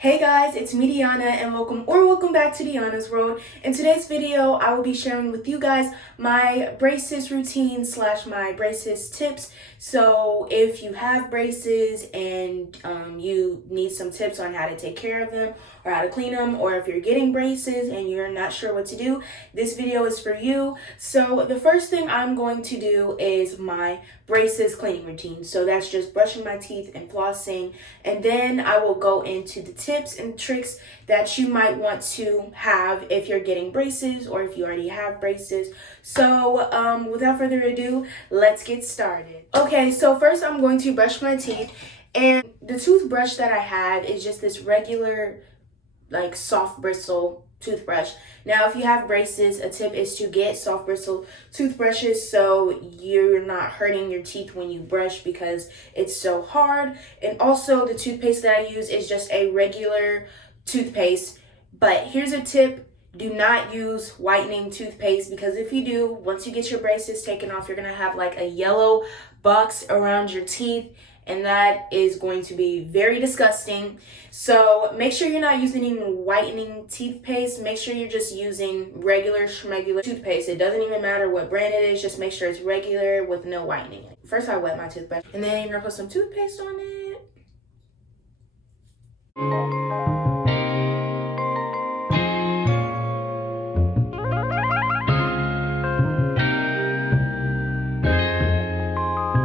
Hey guys, it's me Dihanna and welcome back to Dihanna's World. In today's video, I will be sharing with you guys my braces routine / my braces tips. So if you have braces and you need some tips on how to take care of them or how to clean them, or if you're getting braces and you're not sure what to do, this video is for you. So the first thing I'm going to do is my braces cleaning routine. So that's just brushing my teeth and flossing, and then I will go into the tips and tricks that you might want to have if you're getting braces or if you already have braces. So without further ado, let's get started. Okay, so first I'm going to brush my teeth, and the toothbrush that I have is just this regular like soft bristle toothbrush. Now if you have braces, a tip is to get soft bristle toothbrushes so you're not hurting your teeth when you brush because it's so hard. And also the toothpaste that I use is just a regular toothpaste. But here's a tip: do not use whitening toothpaste, because if you do, once you get your braces taken off, you're gonna have like a yellow box around your teeth, and that is going to be very disgusting. So make sure you're not using any whitening toothpaste. Make sure you're just using regular schmegular toothpaste. It doesn't even matter what brand it is, just make sure it's regular with no whitening. First I wet my toothbrush, and then you're gonna put some toothpaste on it.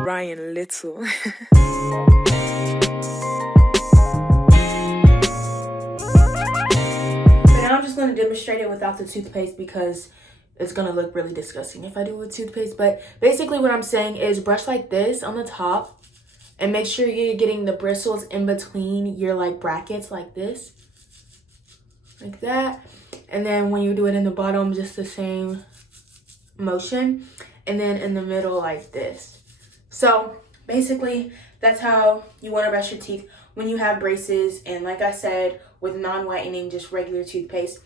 Ryan Little. Now I'm just going to demonstrate it without the toothpaste because it's going to look really disgusting if I do it with toothpaste. But basically what I'm saying is brush like this on the top and make sure you're getting the bristles in between your like brackets like this. Like that. And then when you do it in the bottom, just the same motion. And then in the middle like this. So basically that's how you want to brush your teeth when you have braces, and like I said, with non-whitening, just regular toothpaste.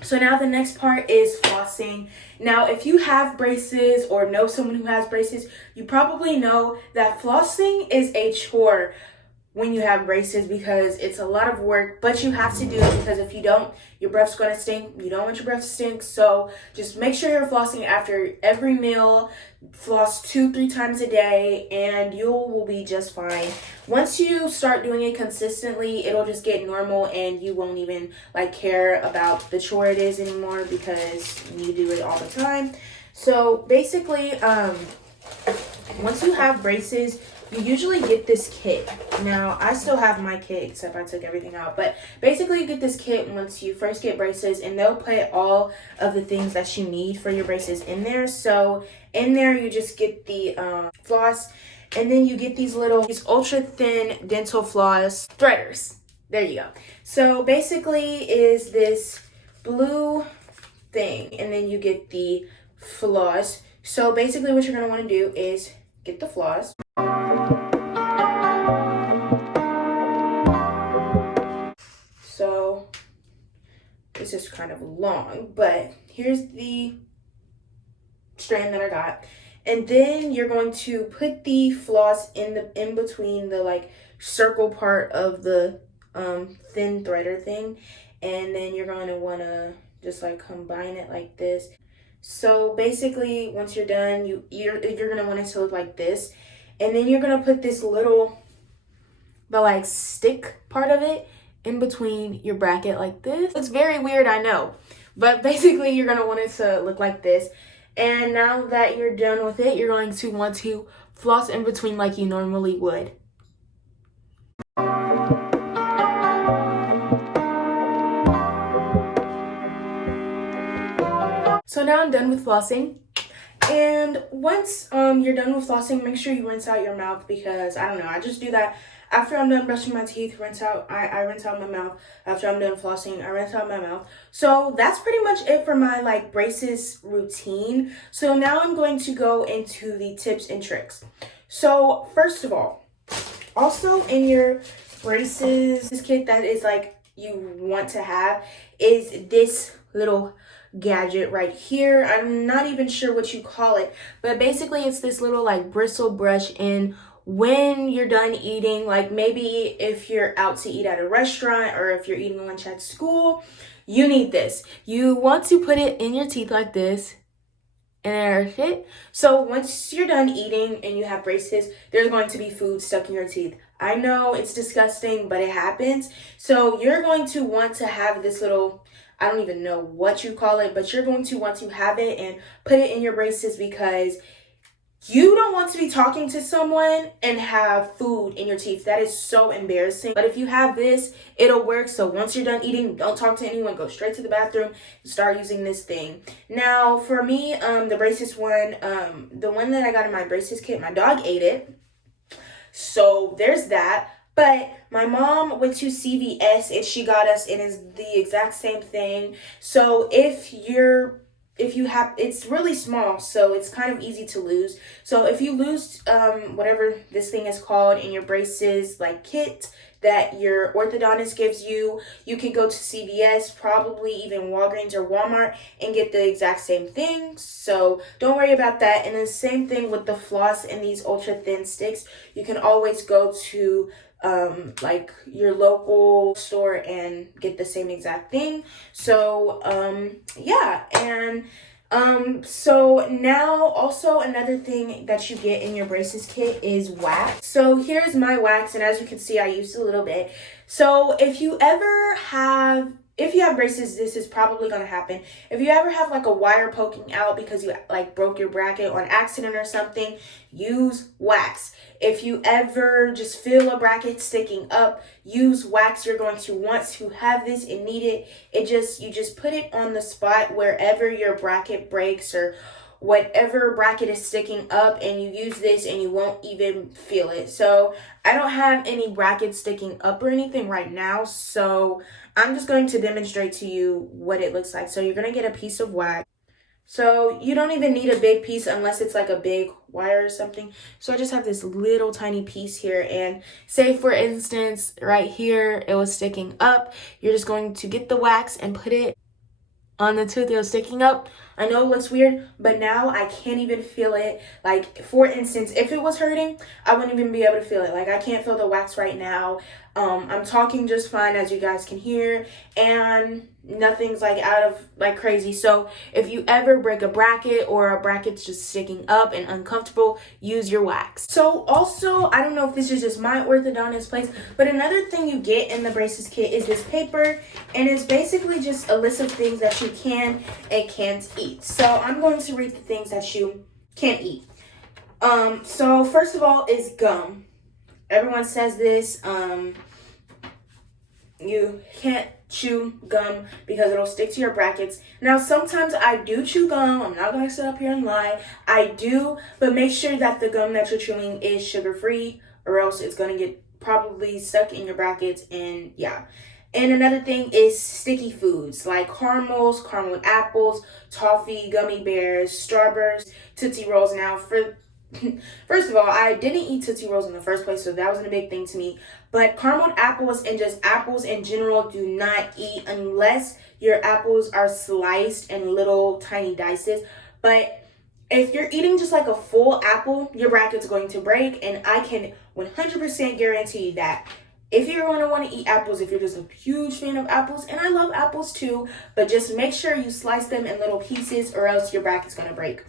So now the next part is flossing. Now if you have braces or know someone who has braces, you probably know that flossing is a chore when you have braces because it's a lot of work, but you have to do it because if you don't, your breath's going to stink. You don't want your breath to stink. So just make sure you're flossing after every meal. Floss 2-3 times a day and you will be just fine. Once you start doing it consistently, it'll just get normal and you won't even like care about the chore it is anymore because you do it all the time. So basically, once you have braces, you usually get this kit. Now, I still have my kit, except I took everything out. But basically, you get this kit once you first get braces, and they'll put all of the things that you need for your braces in there. So, in there, you just get the floss, and then you get these ultra-thin dental floss threaders. There you go. So, basically, is this blue thing, and then you get the floss. So, basically, what you're going to want to do is get the floss. So this is kind of long, but here's the strand that I got. And then you're going to put the floss in between the like circle part of the thin threader thing, and then you're going to want to just like combine it like this. So basically once you're done, you're going to want it to look like this, and then you're going to put this little the like stick part of it in between your bracket like this. It's very weird, I know, but basically you're going to want it to look like this. And now that you're done with it, you're going to want to floss in between like you normally would. So now I'm done with flossing. And once you're done with flossing, make sure you rinse out your mouth, because I don't know, I just do that after I'm done brushing my teeth. I rinse out my mouth. After I'm done flossing, I rinse out my mouth. So that's pretty much it for my like braces routine. So now I'm going to go into the tips and tricks. So first of all, also in your braces, this kit that is like you want to have is this little gadget right here. I'm not even sure what you call it, but basically it's this little like bristle brush in when you're done eating, like maybe if you're out to eat at a restaurant or if you're eating lunch at school, you need this. You want to put it in your teeth like this. And it. So once you're done eating and you have braces, there's going to be food stuck in your teeth. I know it's disgusting, but it happens. So you're going to want to have this little, I don't even know what you call it, but you're going to want to have it and put it in your braces because you don't want to be talking to someone and have food in your teeth. That is so embarrassing. But if you have this, it'll work. So once you're done eating, don't talk to anyone. Go straight to the bathroom and start using this thing. Now, for me, the braces one, the one that I got in my braces kit, my dog ate it. So there's that. But my mom went to CVS and she got us, and it's the exact same thing. So if you have, it's really small, so it's kind of easy to lose. So if you lose whatever this thing is called in your braces like kit that your orthodontist gives you, you can go to CVS, probably even Walgreens or Walmart, and get the exact same thing. So don't worry about that. And the same thing with the floss and these ultra thin sticks. You can always go to like your local store and get the same exact thing. So yeah. And so now also another thing that you get in your braces kit is wax. So here's my wax, and as you can see, I used a little bit. So if you have braces, this is probably going to happen. If you ever have like a wire poking out because you like broke your bracket on accident or something, use wax. If you ever just feel a bracket sticking up, use wax. You're going to want to have this and need it. You just put it on the spot wherever your bracket breaks or whatever bracket is sticking up, and you use this and you won't even feel it. So I don't have any brackets sticking up or anything right now, so I'm just going to demonstrate to you what it looks like. So you're going to get a piece of wax. So you don't even need a big piece unless it's like a big wire or something. So I just have this little tiny piece here, and say for instance right here it was sticking up. You're just going to get the wax and put it on the tooth that was sticking up. I know it looks weird, but now I can't even feel it. Like, for instance, if it was hurting, I wouldn't even be able to feel it. Like, I can't feel the wax right now. I'm talking just fine, as you guys can hear, and nothing's like out of like crazy. So if you ever break a bracket or a bracket's just sticking up and uncomfortable, use your wax. So also, I don't know if this is just my orthodontist place, but another thing you get in the braces kit is this paper, and it's basically just a list of things that you can and can't eat. So I'm going to read the things that you can't eat. So first of all is gum. Everyone says this. You can't chew gum because it'll stick to your brackets. Now, sometimes I do chew gum. I'm not going to sit up here and lie. I do, but make sure that the gum that you're chewing is sugar-free, or else it's going to get probably stuck in your brackets, and yeah. And another thing is sticky foods like caramels, caramel apples, toffee, gummy bears, Starburst, Tootsie Rolls. Now, first of all, I didn't eat Tootsie Rolls in the first place, so that wasn't a big thing to me. But caramel apples and just apples in general, do not eat unless your apples are sliced in little tiny dices. But if you're eating just like a full apple, your bracket's going to break, and I can 100% guarantee you that. If you're going to want to eat apples, if you're just a huge fan of apples, and I love apples too, but just make sure you slice them in little pieces, or else your bracket's going to break.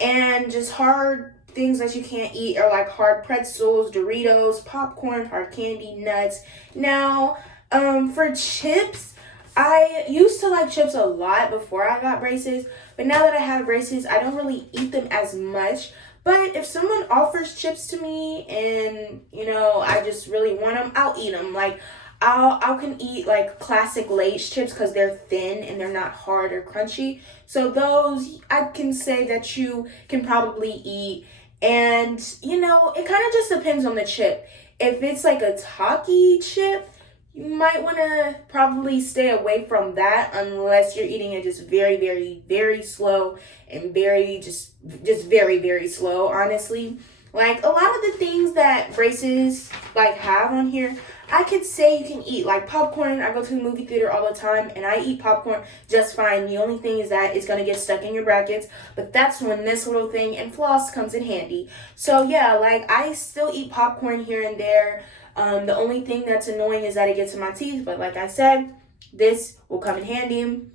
And just hard things that you can't eat are like hard pretzels, Doritos, popcorn, hard candy, nuts. Now, for chips, I used to like chips a lot before I got braces, but now that I have braces, I don't really eat them as much. But if someone offers chips to me and, you know, I just really want them, I'll eat them. Like, I can eat like classic Lay's chips because they're thin and they're not hard or crunchy. So those, I can say that you can probably eat. And, you know, it kind of just depends on the chip. If it's like a Taki chip, you might want to probably stay away from that unless you're eating it just very, very, very slow and very, just very, very slow, honestly. Like, a lot of the things that braces, like, have on here, I could say you can eat like popcorn. I go to the movie theater all the time and I eat popcorn just fine. The only thing is that it's going to get stuck in your brackets, but that's when this little thing and floss comes in handy. So yeah, like I still eat popcorn here and there. The only thing that's annoying is that it gets in my teeth, but like I said, this will come in handy.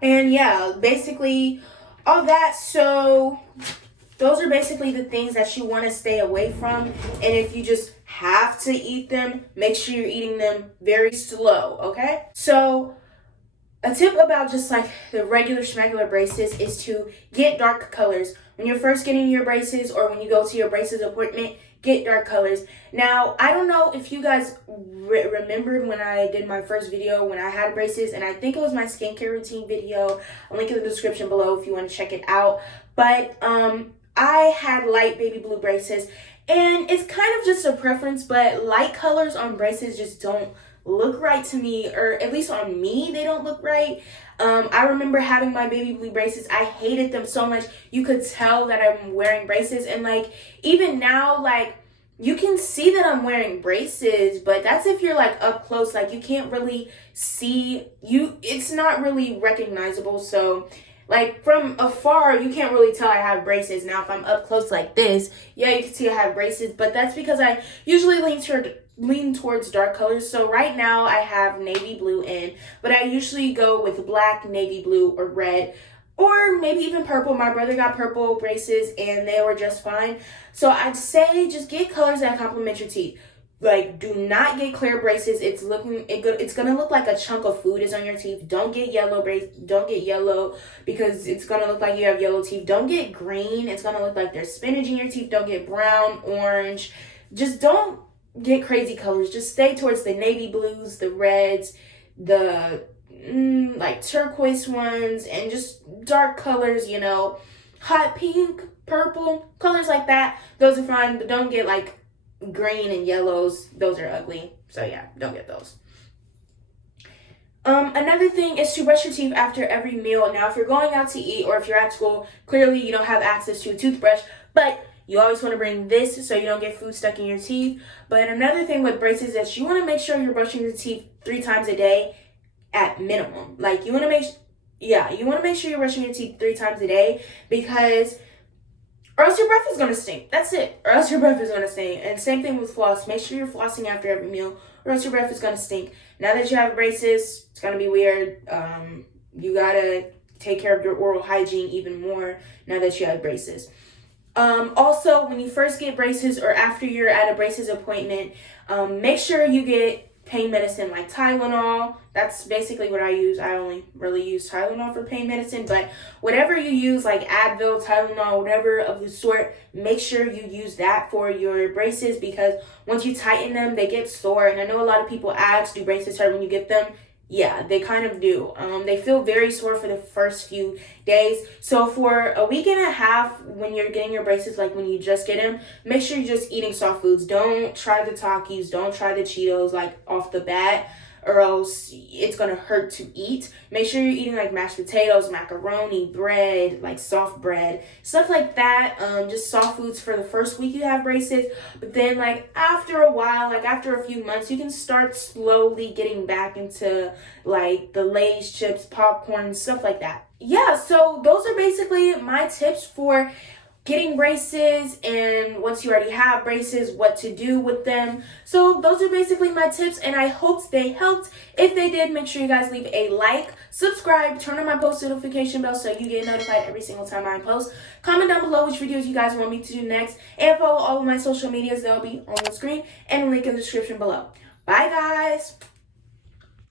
And yeah, basically all that. So those are basically the things that you want to stay away from. And if you just have to eat them, make sure you're eating them very slow, okay? So a tip about just like the regular schmegular braces is to get dark colors. When you're first getting your braces or when you go to your braces appointment, get dark colors. Now, I don't know if you guys remembered when I did my first video when I had braces, and I think it was my skincare routine video. I'll link in the description below if you want to check it out. But I had light baby blue braces, and it's kind of just a preference, but light colors on braces just don't look right to me, or at least on me, they don't look right. I remember having my baby blue braces. I hated them so much. You could tell that I'm wearing braces, and like even now, like you can see that I'm wearing braces, but that's if you're like up close. Like you can't really see you. It's not really recognizable. So like from afar, you can't really tell I have braces. Now, if I'm up close like this, yeah, you can see I have braces, but that's because I usually lean towards dark colors. So right now I have navy blue in, but I usually go with black, navy blue, or red, or maybe even purple. My brother got purple braces and they were just fine. So I'd say just get colors that complement your teeth. Like, do not get clear braces. It's gonna look like a chunk of food is on your teeth. Don't get yellow Don't get yellow because it's gonna look like you have yellow teeth. Don't get green. It's gonna look like there's spinach in your teeth. Don't get brown, orange. Just don't get crazy colors. Just stay towards the navy blues, the reds, the like turquoise ones, and just dark colors, you know, hot pink, purple, colors like that. Those are fine, but don't get like green and yellows. Those are ugly. So yeah, don't get those. Another thing is to brush your teeth after every meal. Now, if you're going out to eat or if you're at school, clearly you don't have access to a toothbrush, but you always want to bring this so you don't get food stuck in your teeth. But another thing with braces is that you want to make sure you're brushing your teeth 3 times a day at minimum. Like you want to make sure you're brushing your teeth 3 times a day, because or else your breath is going to stink. That's it. Or else your breath is going to stink. And same thing with floss. Make sure you're flossing after every meal, or else your breath is going to stink. Now that you have braces, it's going to be weird. You got to take care of your oral hygiene even more now that you have braces. Also, when you first get braces or after you're at a braces appointment, make sure you get pain medicine like Tylenol. That's basically what I use. I only really use Tylenol for pain medicine, but whatever you use, like Advil, Tylenol, whatever of the sort, make sure you use that for your braces, because once you tighten them, they get sore. And I know a lot of people ask, do braces hurt when you get them? Yeah, they kind of do. They feel very sore for the first few days. So for a week and a half, when you're getting your braces, like when you just get them, make sure you're just eating soft foods. Don't try the Takis. Don't try the Cheetos like off the bat, or else it's gonna hurt to eat. Make sure you're eating like mashed potatoes, macaroni, bread, like soft bread, stuff like that. Just soft foods for the first week you have braces. But then like after a while, like after a few months, you can start slowly getting back into like the Lay's, chips, popcorn, stuff like that. Yeah, so those are basically my tips for getting braces, and once you already have braces, what to do with them. So those are basically my tips, and I hope they helped. If they did, make sure you guys leave a like, subscribe, turn on my post notification bell so you get notified every single time I post. Comment down below which videos you guys want me to do next, and follow all of my social medias. They'll be on the screen and link in the description below. Bye guys.